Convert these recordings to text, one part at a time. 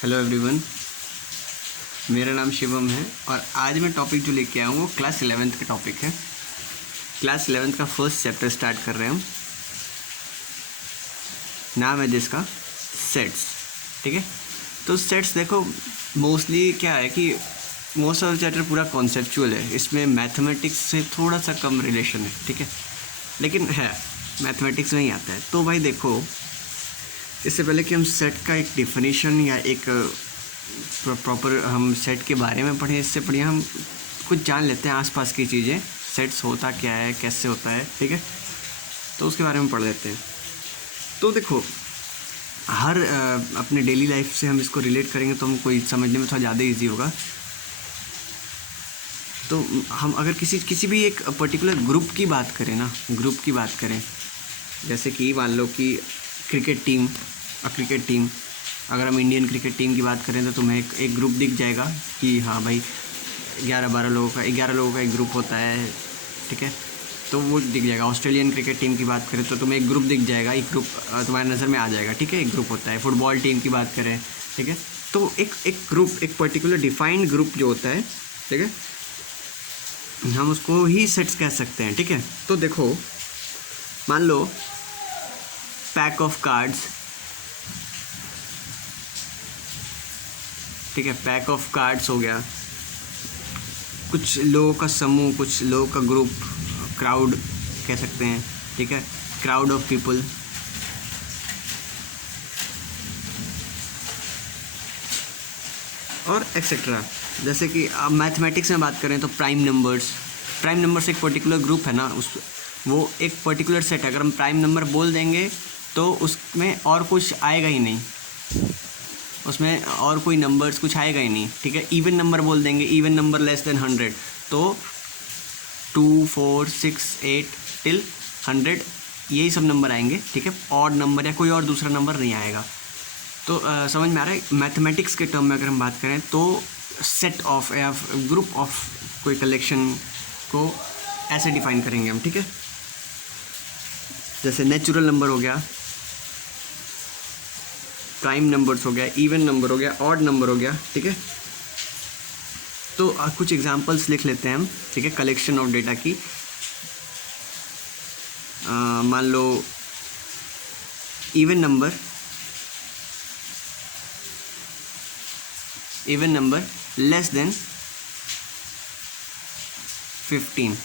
Hello everyone, मेरा नाम शिवम है और आज मैं टॉपिक जो लेके आया हूँ वो क्लास 11th का टॉपिक है। क्लास 11th का फर्स्ट चैप्टर स्टार्ट कर रहे हैं हम। नाम है जिसका सेट्स। ठीक है, तो सेट्स देखो मोस्टली क्या है कि मोस्ट ऑफ द चैप्टर पूरा कॉन्सेप्चुअल है। इसमें मैथमेटिक्स से थोड़ा सा कम रिलेशन है, ठीक है, लेकिन है मैथमेटिक्स में ही आता है। तो भाई देखो, इससे पहले कि हम सेट का एक डिफिनीशन या एक प्रॉपर हम सेट के बारे में पढ़ें, इससे बढ़िया हम कुछ जान लेते हैं आसपास की चीज़ें। सेट्स होता क्या है, कैसे होता है, ठीक है, तो उसके बारे में पढ़ लेते हैं। तो देखो, हर अपने डेली लाइफ से हम इसको रिलेट करेंगे तो हमको समझने में थोड़ा ज़्यादा इजी होगा। तो हम अगर किसी भी एक पर्टिकुलर ग्रुप की बात करें ना, ग्रुप की बात करें, जैसे कि मान लो कि क्रिकेट टीम अगर हम इंडियन क्रिकेट टीम की बात करें तो तुम्हें एक ग्रुप दिख जाएगा कि हाँ भाई 11 लोगों का एक ग्रुप होता है, ठीक है, तो वो दिख जाएगा। ऑस्ट्रेलियन क्रिकेट टीम की बात करें तो तुम्हें एक ग्रुप दिख जाएगा, एक ग्रुप तुम्हारी नज़र में आ जाएगा, ठीक है, एक ग्रुप होता है। फुटबॉल टीम की बात करें, ठीक है, तो एक ग्रुप, एक पर्टिकुलर डिफाइंड ग्रुप जो होता है, ठीक है, हम उसको ही सेट्स कह सकते हैं। ठीक है, तो देखो मान लो पैक ऑफ कार्ड्स, ठीक है, पैक ऑफ कार्ड्स हो गया, कुछ लोगों का समूह, कुछ लोगों का ग्रुप, क्राउड कह सकते हैं, ठीक है, क्राउड ऑफ पीपल। और एक्सेट्रा। जैसे कि अब मैथमेटिक्स में बात करें तो प्राइम नंबर्स एक पर्टिकुलर ग्रुप है ना, वो एक पर्टिकुलर सेट है। अगर हम प्राइम नंबर बोल देंगे तो उसमें और कुछ आएगा ही नहीं, उसमें और कोई नंबर्स कुछ आएगा ही नहीं, ठीक है। इवन नंबर बोल देंगे, इवन नंबर लेस देन 100, तो 2, 4, 6, 8 टिल 100 यही सब नंबर आएंगे, ठीक है। ऑड नंबर या कोई और दूसरा नंबर नहीं आएगा। तो समझ में आ रहा है। मैथमेटिक्स के टर्म में अगर हम बात करें तो सेट ऑफ या ग्रुप ऑफ कोई कलेक्शन को ऐसे डिफाइन करेंगे हम, ठीक है। जैसे नेचुरल नंबर हो गया, प्राइम नंबर्स हो गया, इवन नंबर हो गया, ऑड नंबर हो गया, ठीक है। तो कुछ एग्जांपल्स लिख लेते हैं हम, ठीक है, कलेक्शन ऑफ डेटा की। मान लो इवन नंबर लेस देन 15,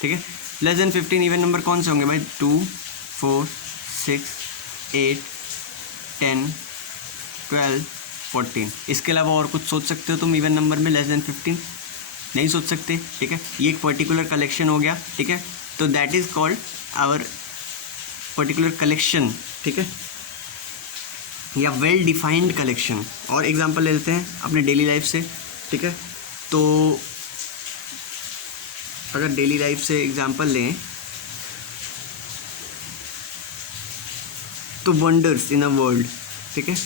ठीक है। लेस देन 15 इवन नंबर कौन से होंगे भाई? 2, 4, 6, 8, 10, 12, 14। इसके अलावा और कुछ सोच सकते हो तुम इवन नंबर में लेस देन 15? नहीं सोच सकते, ठीक है। ये एक पर्टिकुलर कलेक्शन हो गया, ठीक है, तो that is called our particular collection, ठीक है, या वेल डिफाइंड कलेक्शन। और एग्जांपल ले लेते हैं अपने डेली लाइफ से, ठीक है। तो अगर डेली लाइफ से एग्जांपल लें तो वंडर्स इन अ वर्ल्ड, ठीक है,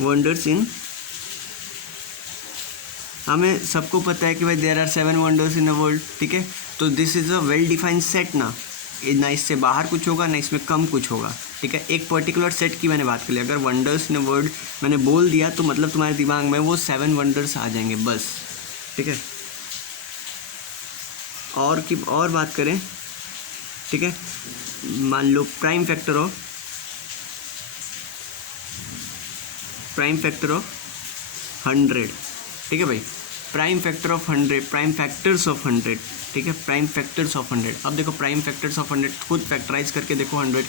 वंडर्स इन, हमें सबको पता है कि भाई there are 7 wonders in a world, ठीक है। तो this is a well defined set ना इससे बाहर कुछ होगा ना इसमें कम कुछ होगा, ठीक है। एक पर्टिकुलर सेट की मैंने बात कर ली। अगर वंडर्स इन अ वर्ल्ड मैंने बोल दिया तो मतलब तुम्हारे दिमाग में वो 7 वंडर्स आ जाएंगे बस, ठीक है। और बात करें, ठीक है, मान लो प्राइम फैक्टर ऑफ 100, ठीक है भाई, prime factor of 100, prime factors of 100, ठीक है, प्राइम फैक्टर्स ऑफ 100। अब देखो प्राइम फैक्टर्स ऑफ 100 खुद फैक्टराइज करके देखो 100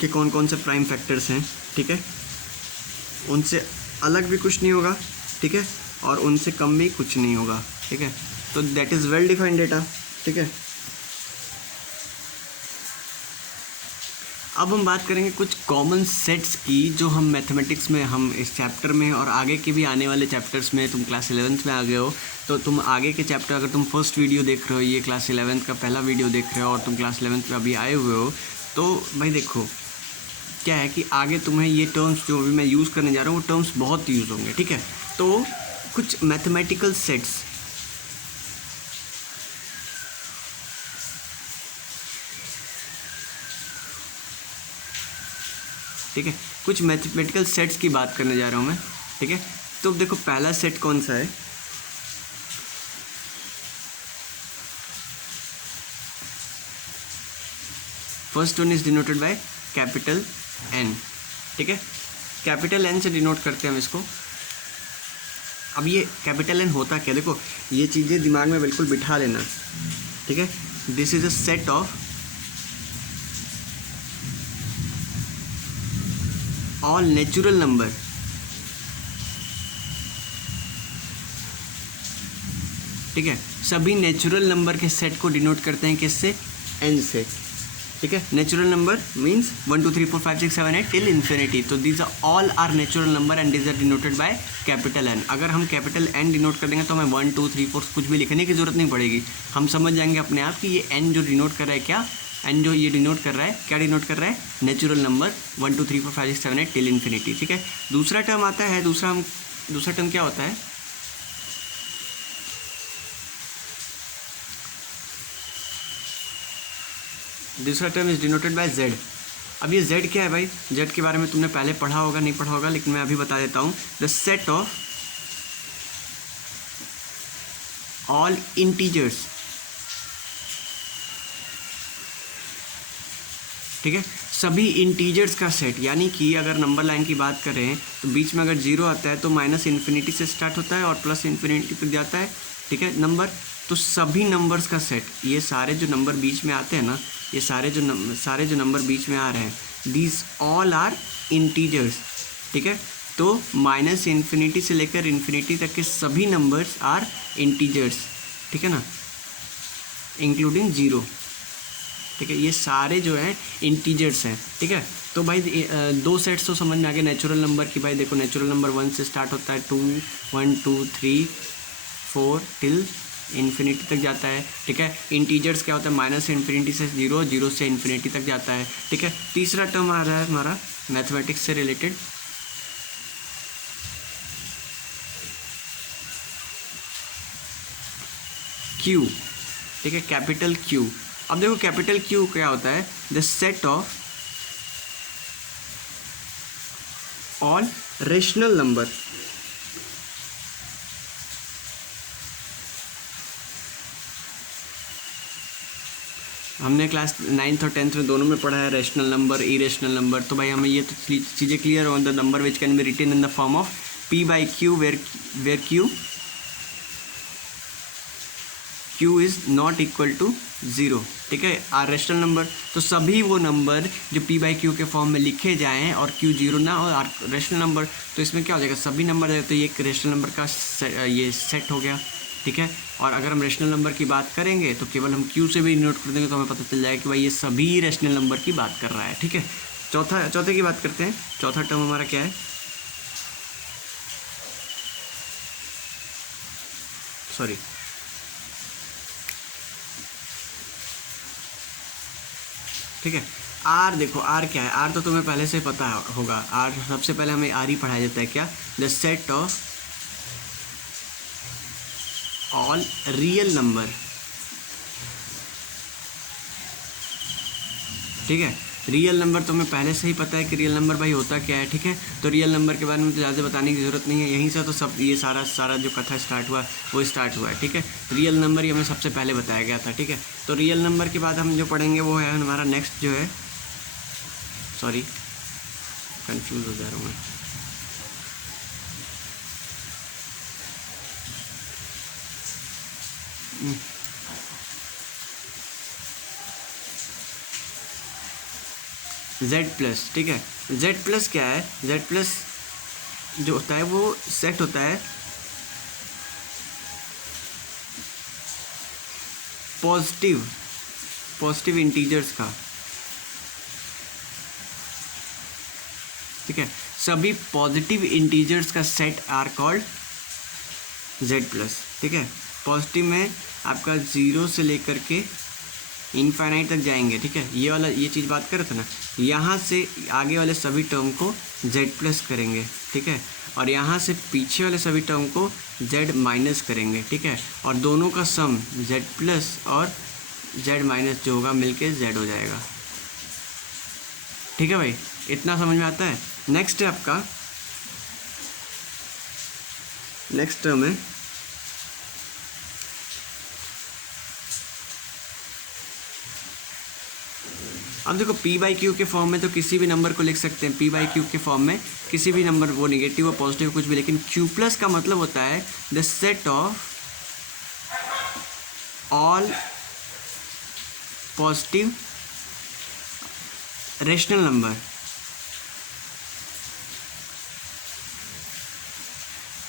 के कौन कौन से प्राइम फैक्टर्स हैं, ठीक है, उनसे अलग भी कुछ नहीं होगा, ठीक है, और उनसे कम भी कुछ नहीं होगा, ठीक है। तो that is well defined data, ठीक है। अब हम बात करेंगे कुछ कॉमन सेट्स की जो हम मैथमेटिक्स में, हम इस चैप्टर में और आगे के भी आने वाले चैप्टर्स में, तुम क्लास 11th में आ गए हो तो तुम आगे के चैप्टर, अगर तुम फर्स्ट वीडियो देख रहे हो, ये क्लास 11th का पहला वीडियो देख रहे हो और तुम क्लास 11th में अभी आए हुए हो, तो भाई देखो क्या है कि आगे तुम्हें ये टर्म्स जो भी मैं यूज़ करने जा रहा हूँ वो टर्म्स बहुत यूज़ होंगे, ठीक है। तो कुछ मैथमेटिकल सेट्स, ठीक है। कुछ मैथमेटिकल सेट्स की बात करने जा रहा हूँ मैं, ठीक है। तो देखो पहला सेट कौन सा है, first one is denoted by capital N, ठीक है। कैपिटल एन से डिनोट करते हैं हम इसको। अब ये कैपिटल एन होता क्या, देखो ये चीज़ें दिमाग में बिल्कुल बिठा लेना, ठीक है। This is a set of all natural number, ठीक है। सभी नेचुरल नंबर के सेट को डिनोट करते हैं किससे, एन से, ठीक है। Natural number means 1 2 3 4 5 6 7 8 till infinity. तो these are all are natural number and these are denoted by capital N. अगर हम कैपिटल एन डिनोट कर देंगे तो हमें 1 2 3 4 कुछ भी लिखने की जरूरत नहीं पड़ेगी, हम समझ जाएंगे अपने आप कि ये एन जो डिनोट कर रहा है क्या, एन जो ये डिनोट कर रहा है क्या, डिनोट कर रहा है नेचुरल नंबर 1 2 3 4 5 6 7 8 टिल इन्फिनिटी, ठीक है। दूसरा टर्म आता है, दूसरा टर्म क्या होता है, दूसरा term is denoted bye Z. अब ये जेड क्या है भाई, जेड के बारे में तुमने पहले पढ़ा होगा, नहीं पढ़ा होगा, लेकिन मैं अभी बता देता हूँ। The set of all integers, ठीक है। सभी इंटीजर्स का सेट, यानी कि अगर नंबर लाइन की बात करें तो बीच में अगर जीरो आता है तो माइनस इन्फिनिटी से स्टार्ट होता है और प्लस इन्फिनिटी तक जाता है, ठीक है नंबर। तो सभी नंबर्स का सेट, ये सारे जो नंबर बीच में आते हैं ना, ये सारे जो नंबर बीच में आ रहे हैं, दीज ऑल आर इंटीजर्स, ठीक है। तो माइनस इन्फिनिटी से लेकर इन्फिनिटी तक के सभी नंबर्स आर इंटीजर्स, ठीक है ना, इंक्लूडिंग जीरो, ठीक है। ये सारे जो है इंटीजर्स हैं, ठीक है। तो भाई दो सेट्स तो समझ में आ गए नेचुरल नंबर की। भाई देखो नेचुरल नंबर 1 से स्टार्ट होता है, 2 1 2 3 4 टिल इन्फिनिटी तक जाता है, ठीक है। इंटीजर्स क्या होता है, माइनस इन्फिनिटी से जीरो, जीरो से इन्फिनिटी तक जाता है, ठीक है। तीसरा टर्म आ रहा है हमारा मैथमेटिक्स से रिलेटेड, क्यू, ठीक है, कैपिटल क्यू। अब देखो कैपिटल क्यू क्या होता है, the set of all rational number, हमने क्लास 9th और 10th में दोनों में पढ़ा है रेशनल नंबर, इरेशनल नंबर। तो भाई हमें ये तो चीज़ें क्लियर हो, the number which can be written in the form of p by q where q is not equal to 0, ठीक है। आर रेशनल नंबर, तो सभी वो नंबर जो p by q के फॉर्म में लिखे जाएँ और q 0 ना हो, आर रेशनल नंबर, तो इसमें क्या हो जाएगा, सभी नंबर, तो ये एक रेशनल नंबर का ये सेट हो गया, ठीक है। और अगर हम रेशनल नंबर की बात करेंगे तो केवल हम क्यू से भी नोट कर देंगे तो हमें पता चल जाएगा कि भाई ये सभी रेशनल नंबर की बात कर रहा है, ठीक है। चौथे की बात करते हैं। चौथा टर्म हमारा क्या है, सॉरी ठीक है, आर। देखो आर क्या है, आर तो तुम्हें पहले से पता होगा। आर सबसे पहले हमें आर ही पढ़ाया जाता है क्या, the set of all real number, ठीक है। रियल नंबर तो हमें पहले से ही पता है कि रियल नंबर भाई होता क्या है, ठीक है। तो रियल नंबर के बारे में तो ज़्यादा बताने की ज़रूरत नहीं है, यहीं से तो सब ये सारा जो कथा स्टार्ट हुआ वो स्टार्ट हुआ है, ठीक है। रियल नंबर ही हमें सबसे पहले बताया गया था, ठीक है। तो रियल नंबर के बाद हम जो पढ़ेंगे वो है हमारा नेक्स्ट जो है, सॉरी कंफ्यूज हो जा रहा हूँ मैं, जेड प्लस, ठीक है। जेड प्लस क्या है, जेड प्लस जो होता है वो सेट होता है पॉजिटिव इंटीजर्स का, ठीक है। सभी पॉजिटिव इंटीजर्स का set are called Z plus, ठीक है। पॉजिटिव में आपका 0 से लेकर के इनफाइनाइट तक जाएंगे, ठीक है। ये चीज़ बात कर रहे थे ना, यहाँ से आगे वाले सभी टर्म को जेड प्लस करेंगे, ठीक है। और यहाँ से पीछे वाले सभी टर्म को जेड माइनस करेंगे, ठीक है। और दोनों का सम जेड प्लस और जेड माइनस जो होगा मिलके जेड हो जाएगा, ठीक है भाई, इतना समझ में आता है। नेक्स्ट है आपका, नेक्स्ट टर्म है अब देखो पी बाई क्यू के फॉर्म में तो किसी भी नंबर को लिख सकते हैं, पी बाई क्यू के फॉर्म में किसी भी नंबर, वो नेगेटिव और पॉजिटिव कुछ भी, लेकिन क्यू प्लस का मतलब होता है the set of all positive rational number.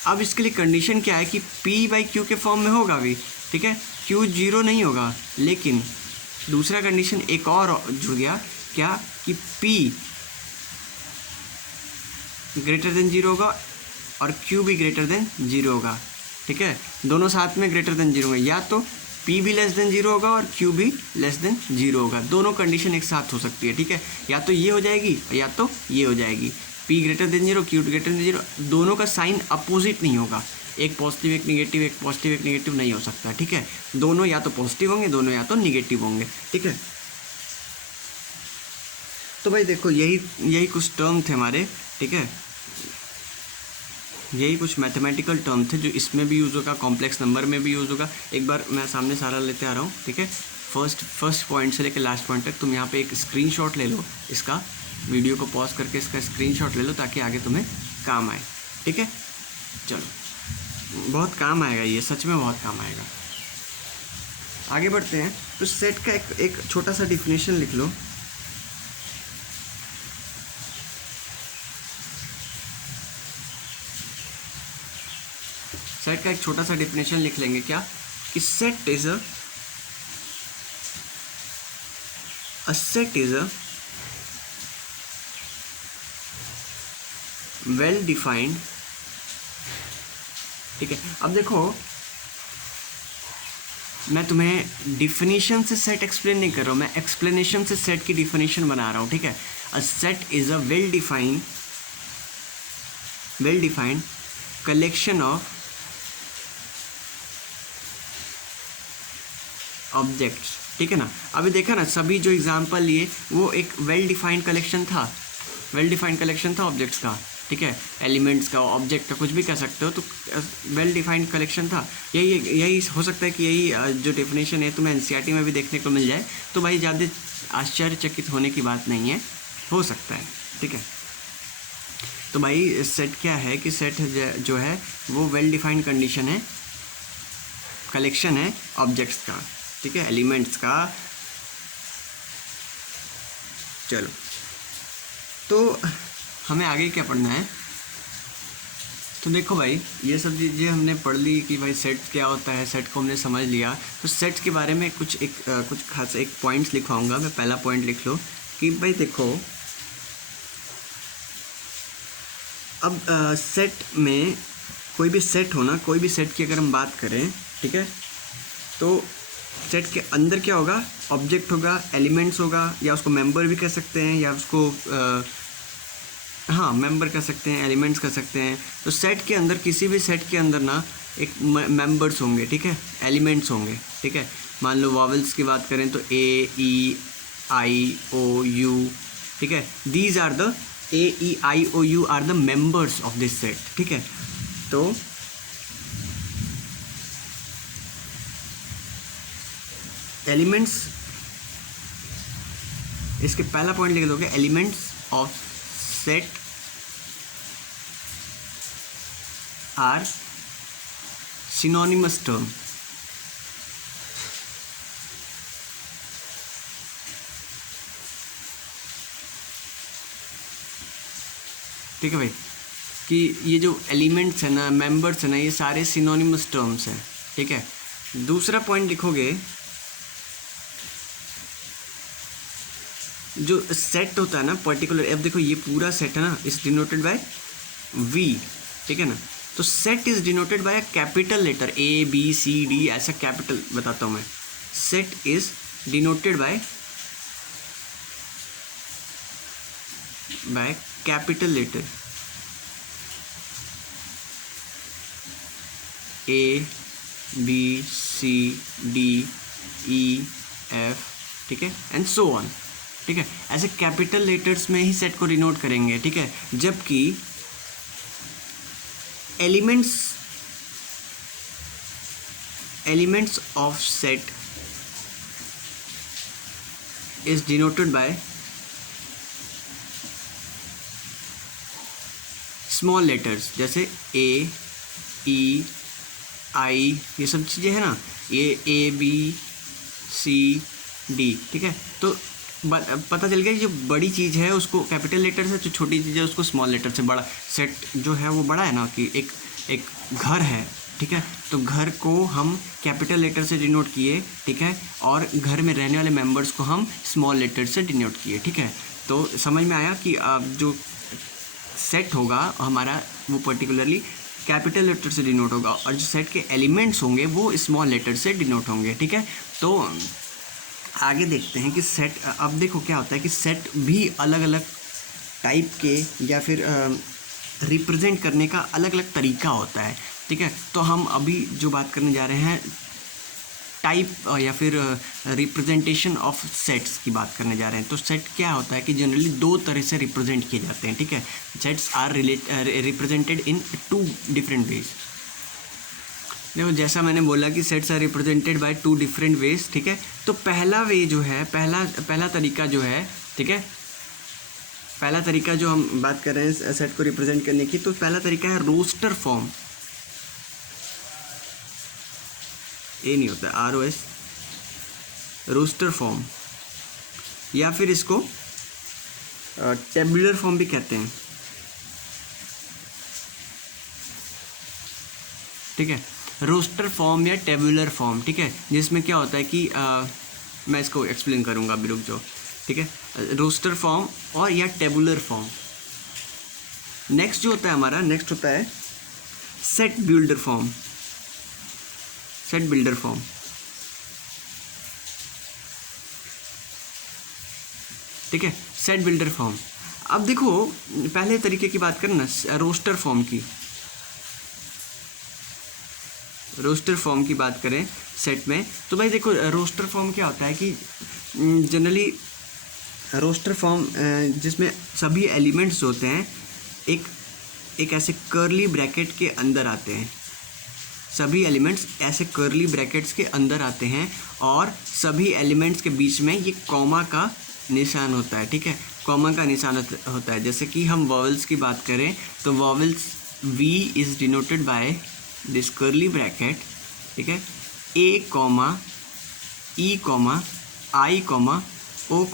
अब इसके लिए कंडीशन क्या है कि p बाई क्यू के फॉर्म में होगा भी, ठीक है, q जीरो नहीं होगा, लेकिन दूसरा कंडीशन एक और जुड़ गया, क्या कि p ग्रेटर देन जीरो होगा और q भी ग्रेटर देन जीरो होगा, ठीक है, दोनों साथ में ग्रेटर देन जीरो होगा, या तो p भी लेस देन जीरो होगा और q भी लेस देन जीरो होगा, दोनों कंडीशन एक साथ हो सकती है, ठीक है, या तो ये हो जाएगी या तो ये हो जाएगी, p greater than zero, q greater than zero, दोनों का साइन अपोजिट नहीं होगा, एक पॉजिटिव एक निगेटिव, एक पॉजिटिव एक निगेटिव नहीं हो सकता, ठीक है, दोनों या तो पॉजिटिव होंगे, दोनों या तो निगेटिव होंगे, ठीक है। तो भाई देखो यही कुछ टर्म थे हमारे, ठीक है, यही कुछ मैथमेटिकल टर्म थे जो इसमें भी यूज़ होगा, कॉम्प्लेक्स नंबर में भी यूज़ होगा। एक बार मैं सामने सारा लेते आ रहा हूँ, ठीक है, फर्स्ट पॉइंट से लेकर लास्ट पॉइंट तक तुम यहाँ पे एक स्क्रीनशॉट ले लो, इसका वीडियो को पॉज करके इसका स्क्रीनशॉट ले लो ताकि आगे तुम्हें काम आए, ठीक है। चलो, बहुत काम आएगा ये, सच में बहुत काम आएगा। आगे बढ़ते हैं, तो सेट का एक छोटा सा डिफिनेशन लिख लो। सेट का एक छोटा सा डिफिनेशन लिख लेंगे, क्या कि set is a set is a well defined, ठीक है। अब देखो मैं तुम्हें डिफिनीशन से सेट एक्सप्लेन नहीं कर रहा हूँ, मैं एक्सप्लेनेशन से सेट की डिफिनीशन बना रहा हूँ, ठीक है। A set is a well defined collection of objects, ठीक है ना। अभी देखा ना, सभी जो एग्जांपल लिए वो एक वेल डिफाइंड कलेक्शन था ऑब्जेक्ट्स का, ठीक है, एलिमेंट्स का, ऑब्जेक्ट का, कुछ भी कह सकते हो, तो वेल डिफाइंड कलेक्शन था। यही हो सकता है कि यही जो डेफिनेशन है तुम्हें एनसीईआरटी में भी देखने को मिल जाए, तो भाई ज़्यादा आश्चर्यचकित होने की बात नहीं है, हो सकता है, ठीक है। तो भाई सेट क्या है कि सेट जो है वो वेल डिफाइंड कंडीशन है, कलेक्शन है ऑब्जेक्ट्स का, ठीक है, एलिमेंट्स का। चलो, तो हमें आगे क्या पढ़ना है, तो देखो भाई ये सब चीज़ें हमने पढ़ ली कि भाई सेट क्या होता है, सेट को हमने समझ लिया। तो सेट्स के बारे में कुछ खास एक पॉइंट्स लिखवाऊंगा मैं। पहला पॉइंट लिख लो कि भाई देखो, अब सेट में कोई भी सेट हो ना, कोई भी सेट की अगर हम बात करें, ठीक है, तो सेट के अंदर क्या होगा, ऑब्जेक्ट होगा, एलिमेंट्स होगा, या उसको मेंबर भी कह सकते हैं, या उसको हाँ मेंबर कह सकते हैं, एलिमेंट्स कह सकते हैं। तो सेट के अंदर, किसी भी सेट के अंदर ना एक मेंबर्स होंगे, ठीक है, एलिमेंट्स होंगे, ठीक है। मान लो वॉवल्स की बात करें तो ए, ई, आई, ओ, यू, ठीक है, these are the A, E, I, O, U are the members of this set, ठीक है। तो एलिमेंट्स, इसके पहला पॉइंट लिख दोगे, elements of set are synonymous term, ठीक है भाई, कि ये जो एलिमेंट्स है ना, मेंबर्स है ना, ये सारे सिनोनिमस टर्म्स हैं, ठीक है। दूसरा पॉइंट लिखोगे, जो सेट होता है ना पर्टिकुलर, अब देखो ये पूरा सेट है ना, इज डिनोटेड बाय वी, ठीक है ना। तो set is denoted by a capital letter, A, B, C, D, ऐसा कैपिटल बताता हूँ मैं। Set is denoted by capital letter A, B, C, D, E, F, ठीक है, एंड सो ऑन, ठीक है। ऐसे कैपिटल लेटर्स में ही सेट को डिनोट करेंगे, ठीक है। जबकि elements of set is denoted by small letters, जैसे ए, ई, आई, ये सब चीज़ें हैं ना, ये ए, बी, सी, डी, ठीक है। तो पता चल गया कि जो बड़ी चीज़ है उसको कैपिटल लेटर से, जो छोटी चीज़ है उसको स्मॉल लेटर से। बड़ा सेट जो है वो बड़ा है ना, कि एक घर है, ठीक है, तो घर को हम कैपिटल लेटर से डिनोट किए, ठीक है, और घर में रहने वाले मेंबर्स को हम स्मॉल लेटर से डिनोट किए, ठीक है। तो समझ में आया कि जो सेट होगा हमारा वो पर्टिकुलरली कैपिटल लेटर से डिनोट होगा, और जो सेट के एलिमेंट्स होंगे वो स्मॉल लेटर से डिनोट होंगे, ठीक है। तो आगे देखते हैं कि सेट, अब देखो क्या होता है कि सेट भी अलग अलग टाइप के या फिर रिप्रेजेंट करने का अलग अलग तरीका होता है, ठीक है। तो हम अभी जो बात करने जा रहे हैं टाइप या फिर रिप्रेजेंटेशन ऑफ सेट्स की बात करने जा रहे हैं। तो सेट क्या होता है कि जनरली दो तरह से रिप्रेजेंट किए जाते हैं, ठीक है। Sets are represented in two different ways. देखो जैसा मैंने बोला कि sets are represented by two different ways, ठीक है। तो पहला वे जो है, पहला तरीका जो है, ठीक है, पहला तरीका जो हम बात कर रहे हैं सेट को रिप्रेजेंट करने की, तो पहला तरीका है रोस्टर फॉर्म। ये नहीं होता, ROS, रोस्टर फॉर्म, या फिर इसको टेबुलर फॉर्म भी कहते हैं, ठीक है। रोस्टर फॉर्म या टेबुलर फॉर्म, ठीक है, जिसमें क्या होता है कि मैं इसको एक्सप्लेन करूँगा, अभी रुक जाओ, ठीक है। रोस्टर फॉर्म और या टेबुलर फॉर्म। नेक्स्ट जो होता है हमारा, नेक्स्ट होता है set builder form, set builder form, ठीक है, सेट बिल्डर फॉर्म। अब देखो पहले तरीके की बात करें ना, रोस्टर फॉर्म की, रोस्टर फॉर्म की बात करें सेट में, तो भाई देखो रोस्टर फॉर्म क्या होता है कि जनरली रोस्टर फॉर्म जिसमें सभी एलिमेंट्स होते हैं एक ऐसे कर्ली ब्रैकेट के अंदर आते हैं, सभी एलिमेंट्स ऐसे कर्ली ब्रैकेट्स के अंदर आते हैं, और सभी एलिमेंट्स के बीच में ये कॉमा का निशान होता है, ठीक है, कॉमा का निशान होता है। जैसे कि हम वॉवेल्स की बात करें तो vowels V is denoted by this curly bracket, ठीक है, A, E, I, O,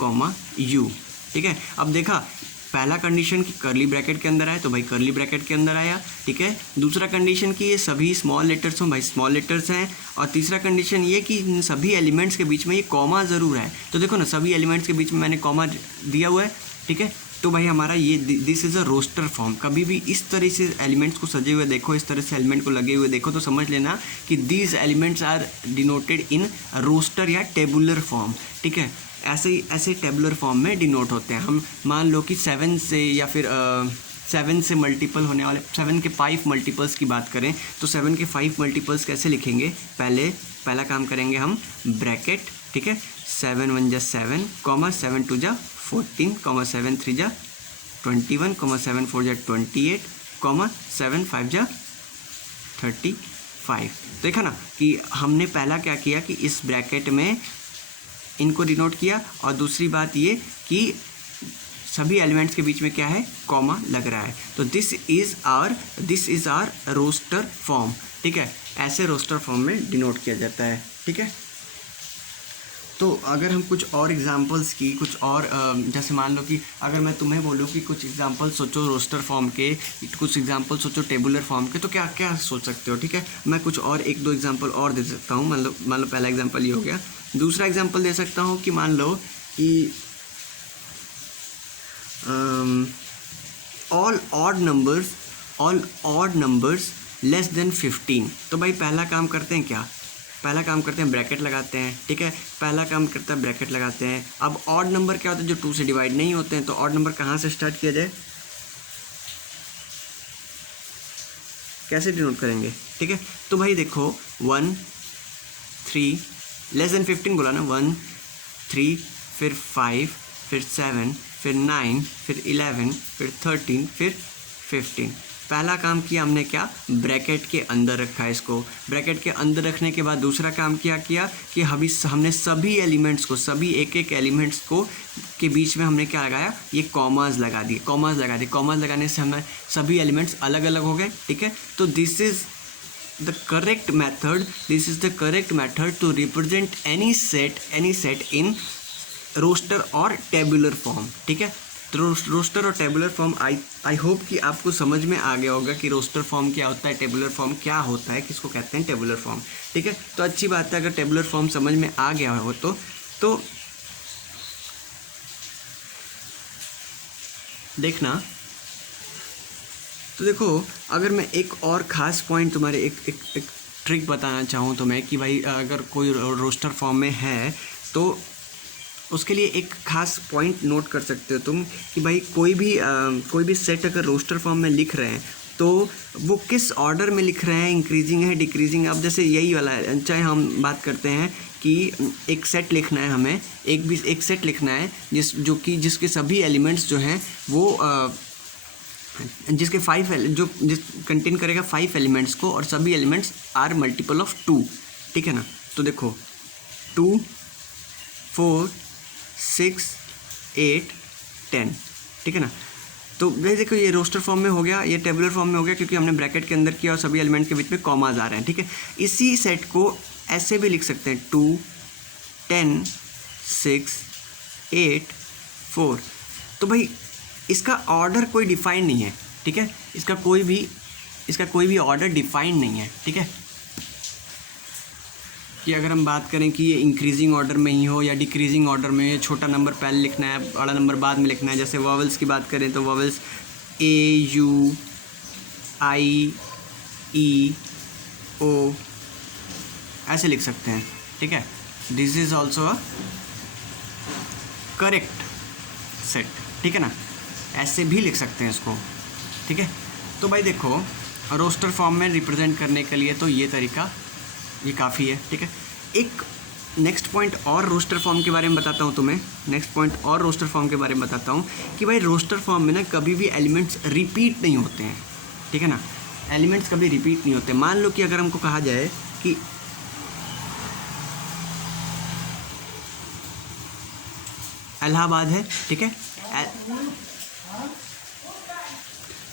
U, ठीक है। अब देखा पहला कंडीशन की कर्ली ब्रैकेट के अंदर आया तो भाई कर्ली ब्रैकेट के अंदर आया, ठीक है। दूसरा कंडीशन की ये सभी स्मॉल लेटर्स हों, भाई स्मॉल लेटर्स हैं। और तीसरा कंडीशन ये कि इन सभी एलिमेंट्स के बीच में ये कॉमा ज़रूर है। तो देखो ना सभी एलिमेंट्स के बीच में मैंने कॉमा दिया हुआ है, ठीक है। तो भाई हमारा ये this is a roster form. कभी भी इस तरह से एलिमेंट्स को सजे हुए देखो, इस तरह से एलिमेंट को लगे हुए देखो, तो समझ लेना कि these elements are denoted in roster या टेबुलर फॉर्म, ठीक है। ऐसे टेबुलर फॉर्म में डिनोट होते हैं। हम मान लो कि 7 से या फिर 7 से मल्टीपल होने वाले 7 के 5 मल्टीपल्स की बात करें तो 7 के 5 मल्टीपल्स कैसे लिखेंगे, पहला काम करेंगे हम ब्रैकेट, ठीक है, 7 1 जा 7, 7 2 जा 14, 7 3 जा 21, 7 4 जा 28, 7 5 जा 35। देखा ना कि हमने पहला क्या किया कि इस ब्रैकेट में इनको डिनोट किया, और दूसरी बात ये कि सभी एलिमेंट्स के बीच में क्या है, कॉमा लग रहा है। तो this is our roster form, ठीक है। ऐसे रोस्टर फॉर्म में डिनोट किया जाता है, ठीक है। तो अगर हम कुछ और एग्जांपल्स की कुछ और जैसे मान लो कि अगर मैं तुम्हें बोलूँ कि कुछ एग्जांपल सोचो रोस्टर फॉर्म के, कुछ एग्जांपल सोचो टेबुलर फॉर्म के, तो क्या क्या सोच सकते हो, ठीक है। मैं कुछ और 1-2 एग्जांपल और दे सकता हूँ। मान लो पहला एग्जांपल ये हो गया। दूसरा एग्जांपल दे सकता हूँ कि मान लो कि all odd numbers less than 15। तो भाई पहला काम करते हैं क्या, पहला काम करते हैं ब्रैकेट लगाते हैं, ठीक है। पहला काम करता है ब्रैकेट लगाते हैं। अब ऑड नंबर क्या होता है, जो 2 से डिवाइड नहीं होते हैं। तो ऑड नंबर कहाँ से स्टार्ट किया जाए, कैसे डिनोट करेंगे, ठीक है। तो भाई देखो 1 3 लेस देन 15 बोला ना, 1 3 फिर 5 फिर 7, फिर 9, फिर 11, फिर 13, फिर 15। पहला काम किया हमने क्या, ब्रैकेट के अंदर रखा है इसको। ब्रैकेट के अंदर रखने के बाद दूसरा काम क्या किया कि हमने सभी एलिमेंट्स को, सभी एक एक एलिमेंट्स को के बीच में हमने क्या लगाया, ये कॉमास लगा दिए। कॉमास लगाने से हमें सभी एलिमेंट्स अलग अलग हो गए, ठीक है। तो this is the correct method to represent any set in roster और टेबुलर फॉर्म, ठीक है। तो रोस्टर और टेबुलर फॉर्म आई होप कि आपको समझ में आ गया होगा कि रोस्टर फॉर्म क्या होता है, टेबुलर फॉर्म क्या होता है, किसको कहते हैं टेबुलर फॉर्म, ठीक है। तो अच्छी बात है अगर टेबुलर फॉर्म समझ में आ गया हो तो देखना। तो देखो, अगर मैं एक और ख़ास पॉइंट तुम्हारे एक ट्रिक बताना चाहूँ तो मैं कि भाई अगर कोई रोस्टर फॉर्म में है तो उसके लिए एक ख़ास पॉइंट नोट कर सकते हो तुम कि भाई कोई भी सेट अगर रोस्टर फॉर्म में लिख रहे हैं तो वो किस ऑर्डर में लिख रहे हैं, इंक्रीजिंग है, डिक्रीजिंग। अब जैसे यही वाला है, चाहे हम बात करते हैं कि एक सेट लिखना है, हमें एक सेट लिखना है जिसके सभी एलिमेंट्स जो हैं वो जिसके जिस कंटेन करेगा 5 एलिमेंट्स को और सभी एलिमेंट्स आर मल्टीपल ऑफ 2, ठीक है ना। तो देखो 2, 4, 6, 8, 10, ठीक है ना। तो वैसे देखो ये रोस्टर फॉर्म में हो गया, ये टेबुलर फॉर्म में हो गया क्योंकि हमने ब्रैकेट के अंदर किया और सभी एलिमेंट के बीच में कॉमाज आ रहे हैं, ठीक है। इसी सेट को ऐसे भी लिख सकते हैं 2, 10, 6, 8, 4। तो भाई इसका ऑर्डर कोई डिफाइन नहीं है, ठीक है। इसका कोई भी ऑर्डर डिफाइन नहीं है, ठीक है। कि अगर हम बात करें कि ये इंक्रीजिंग ऑर्डर में ही हो या डिक्रीजिंग ऑर्डर में, छोटा नंबर पहले लिखना है, बड़ा नंबर बाद में लिखना है। जैसे वॉवल्स की बात करें तो vowels A, U, I, E, O ऐसे लिख सकते हैं, ठीक है। This is also a correct set, ठीक है ना, ऐसे भी लिख सकते हैं इसको, ठीक है। तो भाई देखो रोस्टर फॉर्म में रिप्रेजेंट करने के लिए तो ये तरीका ये काफ़ी है, ठीक है। एक नेक्स्ट पॉइंट और रोस्टर फॉर्म के बारे में बताता हूँ तुम्हें। कि भाई रोस्टर फॉर्म में ना कभी भी एलिमेंट्स रिपीट नहीं होते हैं, ठीक है ना। एलिमेंट्स कभी रिपीट नहीं होते। मान लो कि अगर हमको कहा जाए कि इलाहाबाद है, ठीक है।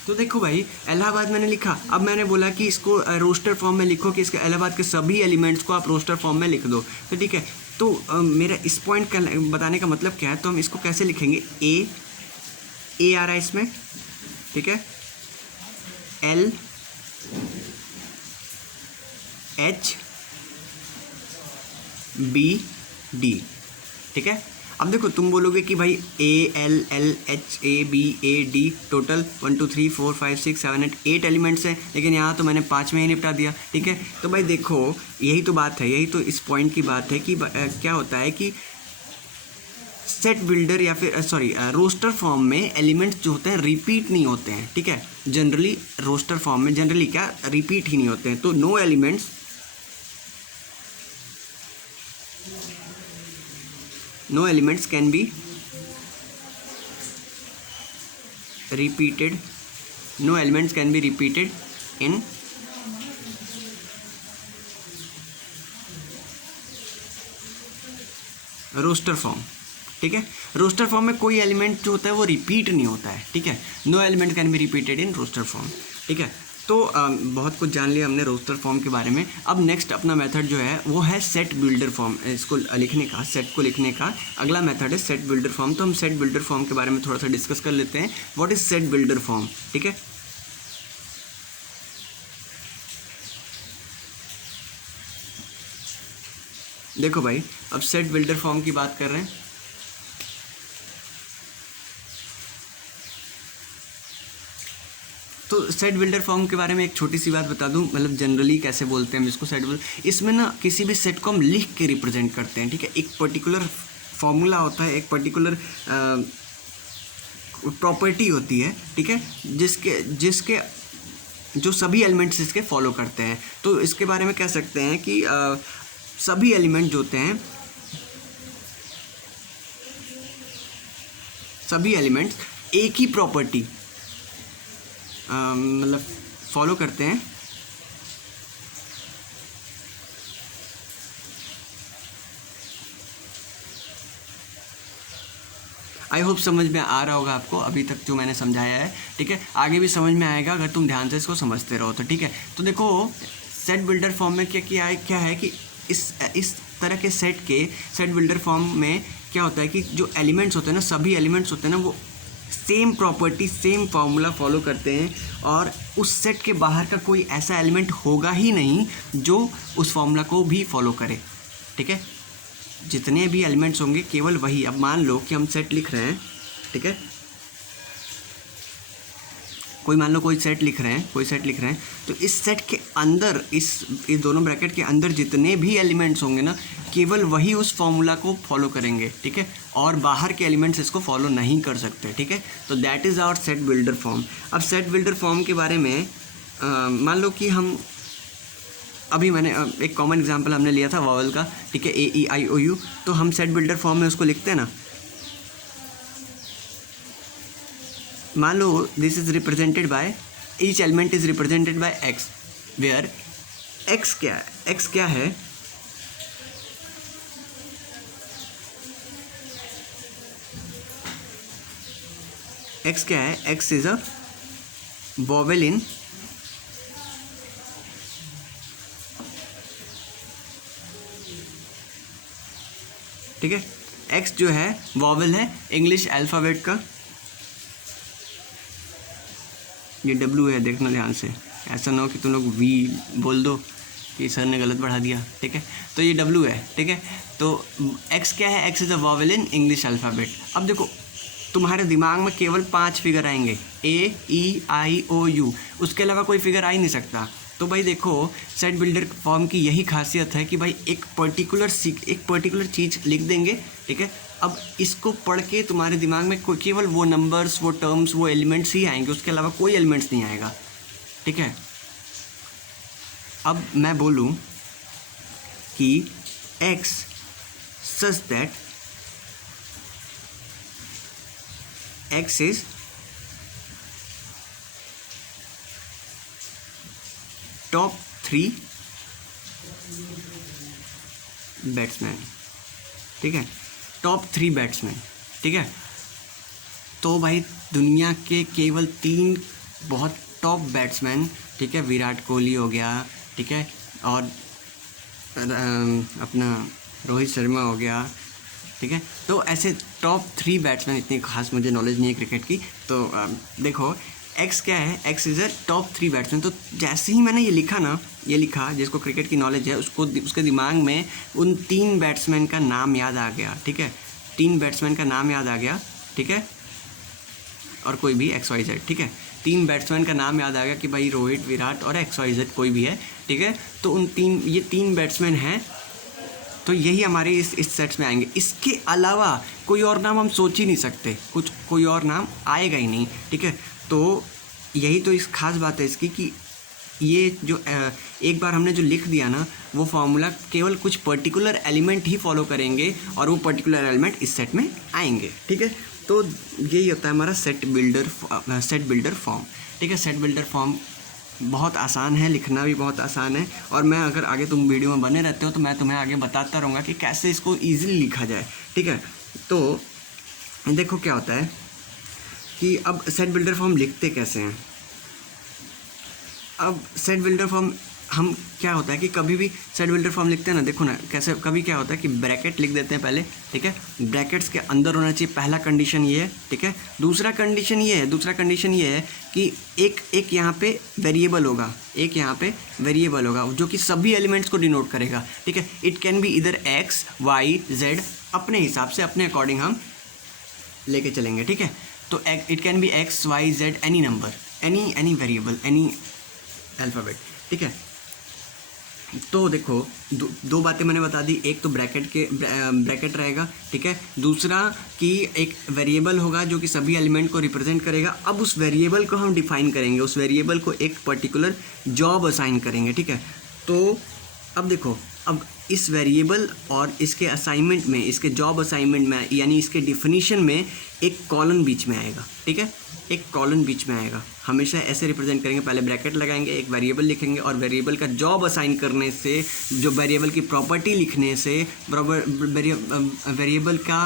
तो देखो भाई इलाहाबाद मैंने लिखा, अब मैंने बोला कि इसको रोस्टर फॉर्म में लिखो कि इसके इलाहाबाद के सभी एलिमेंट्स को आप रोस्टर फॉर्म में लिख दो, तो ठीक है। तो मेरा इस पॉइंट का बताने का मतलब क्या है, तो हम इसको कैसे लिखेंगे, ए आ रहा है इसमें, ठीक है, L, H, B, D, ठीक है। अब देखो तुम बोलोगे कि भाई ALLHABAD टोटल 1 2 3 4 5 6 7 8 एलिमेंट्स हैं, लेकिन यहाँ तो मैंने 5 में ही निपटा दिया, ठीक है। तो भाई देखो यही तो बात है, यही तो इस पॉइंट की बात है कि क्या होता है कि सेट बिल्डर या फिर रोस्टर फॉर्म में एलिमेंट्स जो होते हैं रिपीट नहीं होते हैं, ठीक है। जनरली रोस्टर फॉर्म में जनरली क्या रिपीट ही नहीं होते हैं। तो no elements can be repeated, no elements can be repeated in roster form, ठीक है। रोस्टर फॉर्म में कोई एलिमेंट जो होता है वो रिपीट नहीं होता है, ठीक है। No element can be repeated in roster form, ठीक है। तो बहुत कुछ जान लिया हमने रोस्टर फॉर्म के बारे में। अब नेक्स्ट अपना मेथड जो है वो है सेट बिल्डर फॉर्म। इसको लिखने का, सेट को लिखने का अगला मेथड है सेट बिल्डर फॉर्म। तो हम सेट बिल्डर फॉर्म के बारे में थोड़ा सा डिस्कस कर लेते हैं। What is set builder form, ठीक है। देखो भाई अब सेट बिल्डर फॉर्म की बात कर रहे हैं। तो सेट बिल्डर फॉर्म के बारे में एक छोटी सी बात बता दूं, मतलब जनरली कैसे बोलते हैं हम इसको सेट बिल्डर। इसमें ना किसी भी सेट को हम लिख के रिप्रेजेंट करते हैं, ठीक है। एक पर्टिकुलर फॉर्मूला होता है, एक पर्टिकुलर प्रॉपर्टी होती है, ठीक है, जिसके जो सभी एलिमेंट्स इसके फॉलो करते हैं। तो इसके बारे में कह सकते हैं कि सभी एलिमेंट जो होते हैं सभी एलिमेंट्स एक ही प्रॉपर्टी मतलब फॉलो करते हैं। आई होप समझ में आ रहा होगा आपको अभी तक जो मैंने समझाया है, ठीक है। आगे भी समझ में आएगा अगर तुम ध्यान से इसको समझते रहो तो, ठीक है। तो देखो सेट बिल्डर फॉर्म में क्या है कि इस तरह के सेट बिल्डर फॉर्म में क्या होता है कि जो एलिमेंट्स होते हैं ना, सभी एलिमेंट्स होते हैं ना, वो same property same formula follow करते हैं और उस सेट के बाहर का कोई ऐसा एलिमेंट होगा ही नहीं जो उस फार्मूला को भी फॉलो करे, ठीक है। जितने भी एलिमेंट्स होंगे केवल वही। अब मान लो कि हम सेट लिख रहे हैं, ठीक है, कोई सेट लिख रहे हैं, तो इस सेट के अंदर इस दोनों ब्रैकेट के अंदर जितने भी एलिमेंट्स होंगे ना, केवल वही उस फॉर्मूला को फॉलो करेंगे, ठीक है, और बाहर के एलिमेंट्स इसको फॉलो नहीं कर सकते, ठीक है। तो that is our set builder form. अब सेट बिल्डर फॉर्म के बारे में मान लो कि हम अभी मैंने एक कॉमन एग्जांपल हमने लिया था वॉवल का, ठीक है, AEIOU। तो हम सेट बिल्डर फॉर्म में उसको लिखते हैं ना, मान लो this is represented by, each element is represented by X, where X क्या है, एक्स क्या है, X is a vowel in ठीक है। एक्स जो है वॉवेल है इंग्लिश अल्फ़ाबेट का, ये W है, देखना ध्यान से, ऐसा ना हो कि तुम लोग V बोल दो कि सर ने गलत पढ़ा दिया, ठीक है। तो ये W है, ठीक है। तो X क्या है, X is a vowel in English alphabet. अब देखो तुम्हारे दिमाग में केवल 5 फिगर आएंगे, AEIOU, उसके अलावा कोई फिगर आ ही नहीं सकता। तो भाई देखो सेट बिल्डर फॉर्म की यही खासियत है कि भाई एक पर्टिकुलर चीज़ लिख देंगे, ठीक है। अब इसको पढ़ के तुम्हारे दिमाग में केवल वो नंबर्स, वो टर्म्स, वो एलिमेंट्स ही आएंगे, उसके अलावा कोई एलिमेंट्स नहीं आएगा, ठीक है। अब मैं बोलूँ कि x such that x is top 3 batsman, ठीक है, टॉप 3 बैट्समैन, ठीक है। तो भाई दुनिया के केवल 3 बहुत टॉप बैट्समैन, ठीक है, विराट कोहली हो गया, ठीक है, और अपना रोहित शर्मा हो गया, ठीक है। तो ऐसे टॉप 3 बैट्समैन, इतनी खास मुझे नॉलेज नहीं है क्रिकेट की। तो देखो एक्स क्या है, x is a top 3 batsman. तो जैसे ही मैंने ये लिखा जिसको क्रिकेट की नॉलेज है उसके दिमाग में उन 3 बैट्समैन का नाम याद आ गया, ठीक है, 3 बैट्समैन का नाम याद आ गया, ठीक है, और कोई भी XYZ, ठीक है, 3 बैट्समैन का नाम याद आ गया कि भाई रोहित, विराट और XYZ कोई भी है, ठीक है। तो ये 3 बैट्समैन हैं, तो यही हमारे इस सेट्स में आएंगे। इसके अलावा कोई और नाम हम सोच ही नहीं सकते, कोई और नाम आएगा ही नहीं, ठीक है। तो यही तो इस खास बात है इसकी कि ये जो एक बार हमने जो लिख दिया ना, वो फार्मूला केवल कुछ पर्टिकुलर एलिमेंट ही फॉलो करेंगे और वो पर्टिकुलर एलिमेंट इस सेट में आएंगे, ठीक है। तो यही होता है हमारा सेट बिल्डर फॉर्म, ठीक है। सेट बिल्डर फॉर्म बहुत आसान है, लिखना भी बहुत आसान है, और मैं अगर आगे तुम वीडियो में बने रहते हो तो मैं तुम्हें आगे बताता रहूँगा कि कैसे इसको ईजिली लिखा जाए, ठीक है। तो देखो क्या होता है कि अब सेट बिल्डर फॉर्म लिखते कैसे हैं। अब सेट बिल्डर फॉर्म हम क्या होता है कि कभी भी सेट बिल्डर फॉर्म लिखते हैं ना, देखो ना कैसे, कभी क्या होता है कि ब्रैकेट लिख देते हैं पहले, ठीक है, ब्रैकेट्स के अंदर होना चाहिए, पहला कंडीशन ये है, ठीक है। दूसरा कंडीशन ये है कि एक यहाँ पे वेरिएबल होगा, जो कि सभी एलिमेंट्स को डिनोट करेगा, ठीक है। इट कैन बी इधर X, Y, Z, अपने हिसाब से अपने अकॉर्डिंग हम लेके चलेंगे, ठीक है। तो it can be X, Y, Z, any number, any variable, any alphabet, ठीक है। तो देखो दो बातें मैंने बता दी, एक तो ब्रैकेट रहेगा, ठीक है, दूसरा कि एक वेरिएबल होगा जो कि सभी एलिमेंट को रिप्रेजेंट करेगा। अब उस वेरिएबल को हम डिफाइन करेंगे, उस वेरिएबल को एक पर्टिकुलर जॉब असाइन करेंगे, ठीक है। तो अब देखो अब इस वेरिएबल और इसके असाइनमेंट में, इसके जॉब असाइनमेंट में, यानी इसके डिफिनीशन में एक कॉलन बीच में आएगा, ठीक है, एक कॉलन बीच में आएगा। हमेशा ऐसे रिप्रेजेंट करेंगे, पहले ब्रैकेट लगाएंगे, एक वेरिएबल लिखेंगे और वेरिएबल का जॉब असाइन करने से, जो वेरिएबल की प्रॉपर्टी लिखने से, वेरिएबल का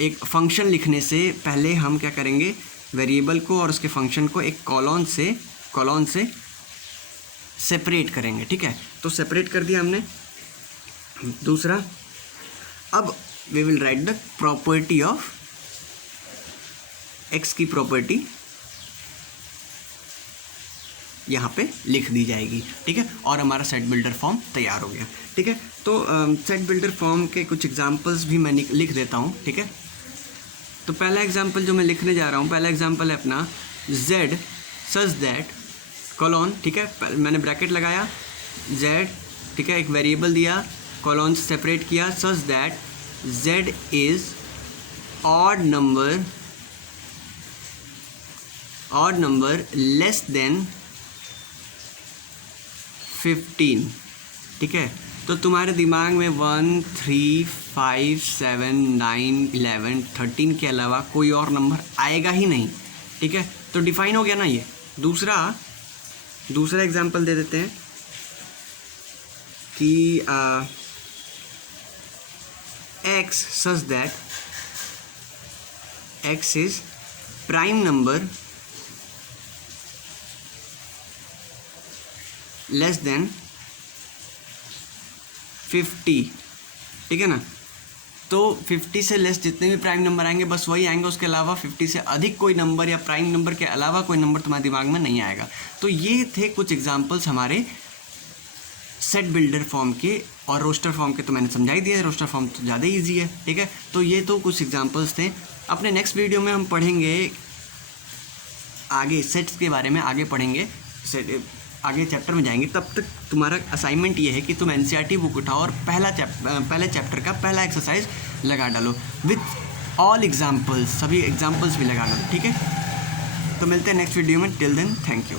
एक फंक्शन लिखने से पहले हम क्या करेंगे, वेरिएबल को और उसके फंक्शन को एक कॉलन से सेपरेट करेंगे, ठीक है। तो सेपरेट कर दिया हमने। दूसरा, अब we will write the property of X की प्रॉपर्टी यहाँ पे लिख दी जाएगी, ठीक है, और हमारा सेट बिल्डर फॉर्म तैयार हो गया, ठीक है। तो सेट बिल्डर फॉर्म के कुछ एग्जांपल्स भी मैं लिख देता हूँ, ठीक है। तो पहला एग्जांपल जो मैं लिखने जा रहा हूँ, पहला एग्जांपल है अपना z सच दैट कॉलन, ठीक है, मैंने ब्रैकेट लगाया, z, ठीक है, एक वेरिएबल दिया, कॉलन से सेपरेट किया, such that z is odd number less than 15, ठीक है। तो तुम्हारे दिमाग में 1, 3, 5, 7, 9, 11, 13 के अलावा कोई और नंबर आएगा ही नहीं, ठीक है। तो डिफाइन हो गया ना ये। दूसरा एग्जांपल दे देते हैं कि x such that x is prime number less than 50, ठीक है ना। तो 50 से लेस जितने भी प्राइम नंबर आएंगे बस वही आएंगे, उसके अलावा 50 से अधिक कोई नंबर या प्राइम नंबर के अलावा कोई नंबर तुम्हारे दिमाग में नहीं आएगा। तो ये थे कुछ एग्जांपल्स हमारे सेट बिल्डर फॉर्म के, और रोस्टर फॉर्म के तो मैंने समझा ही दिया, रोस्टर फॉर्म तो ज़्यादा ईजी है, ठीक है। तो ये तो कुछ एग्जांपल्स थे। अपने नेक्स्ट वीडियो में हम पढ़ेंगे आगे सेट्स के बारे में, आगे पढ़ेंगे, आगे चैप्टर में जाएंगे। तब तक तुम्हारा असाइनमेंट ये है कि तुम एनसीईआरटी बुक उठाओ और पहले चैप्टर का पहला एक्सरसाइज लगा डालो विथ ऑल एग्जाम्पल्स, सभी एग्जाम्पल्स भी लगा डालो, ठीक है। तो मिलते हैं नेक्स्ट वीडियो में। Till then thank you.